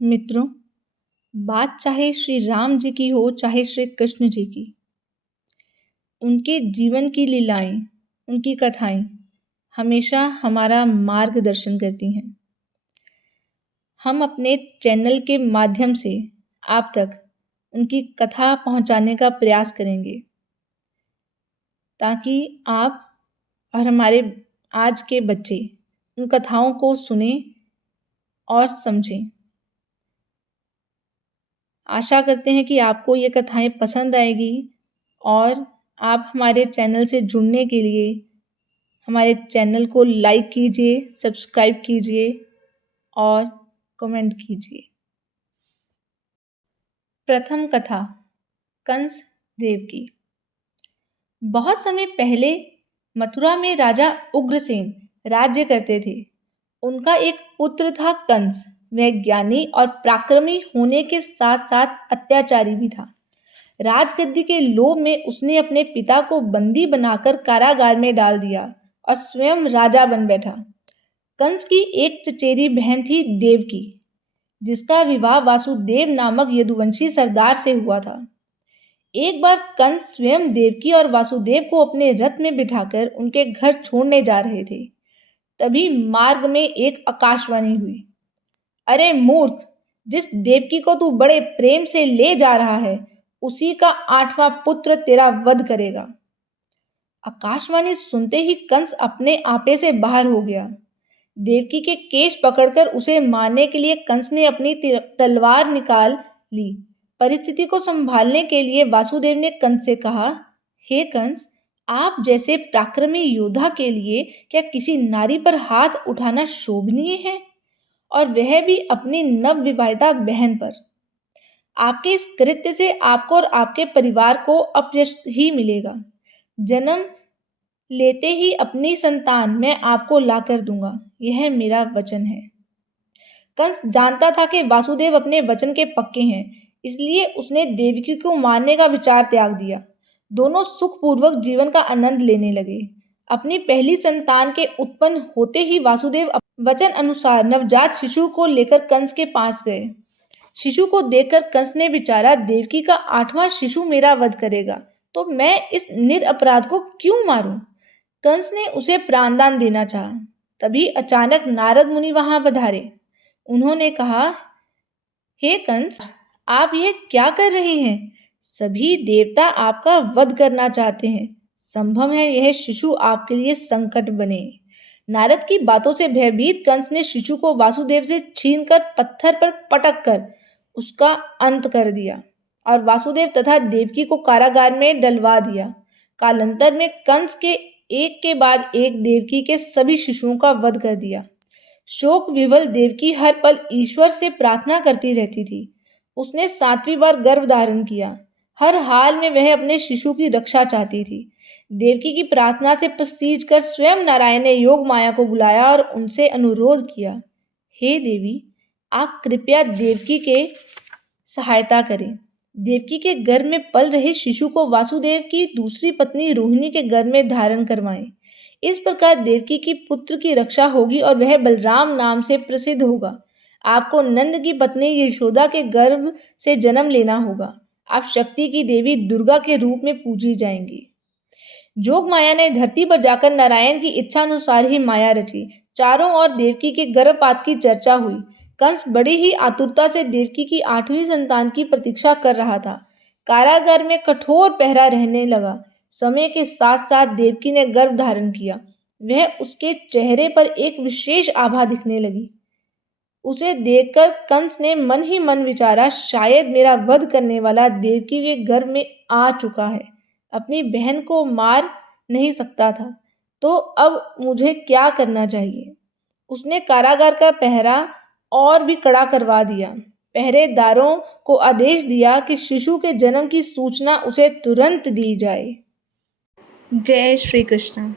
मित्रों, बात चाहे श्री राम जी की हो चाहे श्री कृष्ण जी की, उनके जीवन की लीलाएं, उनकी कथाएं हमेशा हमारा मार्गदर्शन करती हैं। हम अपने चैनल के माध्यम से आप तक उनकी कथा पहुंचाने का प्रयास करेंगे ताकि आप और हमारे आज के बच्चे उन कथाओं को सुनें और समझें। आशा करते हैं कि आपको ये कथाएं पसंद आएगी और आप हमारे चैनल से जुड़ने के लिए हमारे चैनल को लाइक कीजिए, सब्सक्राइब कीजिए और कमेंट कीजिए। प्रथम कथा कंस देव की। बहुत समय पहले मथुरा में राजा उग्रसेन राज्य करते थे। उनका एक पुत्र था कंस। वह ज्ञानी और पराक्रमी होने के साथ साथ अत्याचारी भी था। राजगद्दी के लोभ में उसने अपने पिता को बंदी बनाकर कारागार में डाल दिया और स्वयं राजा बन बैठा। कंस की एक चचेरी बहन थी देवकी, जिसका विवाह वासुदेव नामक यदुवंशी सरदार से हुआ था। एक बार कंस स्वयं देवकी और वासुदेव को अपने रथ में बिठाकर उनके घर छोड़ने जा रहे थे। तभी मार्ग में एक आकाशवाणी हुई। अरे मूर्ख, जिस देवकी को तू बड़े प्रेम से ले जा रहा है, उसी का 8वां पुत्र तेरा वध करेगा। आकाशवाणी सुनते ही कंस अपने आपे से बाहर हो गया। देवकी के केश पकड़कर उसे मारने के लिए कंस ने अपनी तलवार निकाल ली। परिस्थिति को संभालने के लिए वासुदेव ने कंस से कहा, हे कंस, आप जैसे पराक्रमी योद्धा के लिए क्या किसी नारी पर हाथ उठाना शोभनीय है, और वह भी अपनी नवविवाहिता बहन पर। आपके इस कृत्य से आपको और आपके परिवार को अपयश ही मिलेगा। जन्म लेते ही अपनी संतान मैं आपको लाकर दूंगा, यह मेरा वचन है। कंस जानता था कि वासुदेव अपने वचन के पक्के हैं, इसलिए उसने देवकी को मारने का विचार त्याग दिया। दोनों सुखपूर्वक जीवन का आनंद लेने लगे। अपनी पहली संतान के उत्पन्न होते ही वासुदेव वचन अनुसार नवजात शिशु को लेकर कंस के पास गए। शिशु को देखकर कंस ने विचारा, देवकी का 8वां शिशु मेरा वध करेगा, तो मैं इस निरपराध को क्यों मारूं? कंस ने उसे प्राणदान देना चाहा। तभी अचानक नारद मुनि वहां पधारे। उन्होंने कहा, हे कंस, आप यह क्या कर रहे हैं? सभी देवता आपका वध करना चाहते हैं। संभव है यह शिशु आपके लिए संकट बने। नारद की बातों से भयभीत कंस ने शिशु को वासुदेव से छीनकर पत्थर पर पटक कर उसका अंत कर दिया और वासुदेव तथा देवकी को कारागार में डलवा दिया। कालांतर में कंस के एक के बाद एक देवकी के सभी शिशुओं का वध कर दिया। शोक विवल देवकी हर पल ईश्वर से प्रार्थना करती रहती थी। उसने 7वीं बार गर्भ धारण किया। हर हाल में वह अपने शिशु की रक्षा चाहती थी। देवकी की प्रार्थना से पसीज कर स्वयं नारायण ने योग माया को बुलाया और उनसे अनुरोध किया, हे देवी, आप कृपया देवकी के सहायता करें। देवकी के गर्भ में पल रहे शिशु को वासुदेव की दूसरी पत्नी रोहिणी के गर्भ में धारण करवाएं। इस प्रकार देवकी की पुत्र की रक्षा होगी और वह बलराम नाम से प्रसिद्ध होगा। आपको नंद की पत्नी यशोदा के गर्भ से जन्म लेना होगा। आप शक्ति की देवी दुर्गा के रूप में पूजी जाएंगी। जोग माया ने धरती पर जाकर नारायण की इच्छा अनुसार ही माया रची। चारों ओर देवकी के गर्भपात की चर्चा हुई। कंस बड़ी ही आतुरता से देवकी की 8वीं संतान की प्रतीक्षा कर रहा था। कारागार में कठोर पहरा रहने लगा। समय के साथ साथ देवकी ने गर्भ धारण किया। वह उसके चेहरे पर एक विशेष आभा दिखने लगी। उसे देखकर कंस ने मन ही मन विचारा, शायद मेरा वध करने वाला देवकी के गर्भ में आ चुका है। अपनी बहन को मार नहीं सकता था, तो अब मुझे क्या करना चाहिए? उसने कारागार का पहरा और भी कड़ा करवा दिया। पहरेदारों को आदेश दिया कि शिशु के जन्म की सूचना उसे तुरंत दी जाए। जय श्री कृष्ण।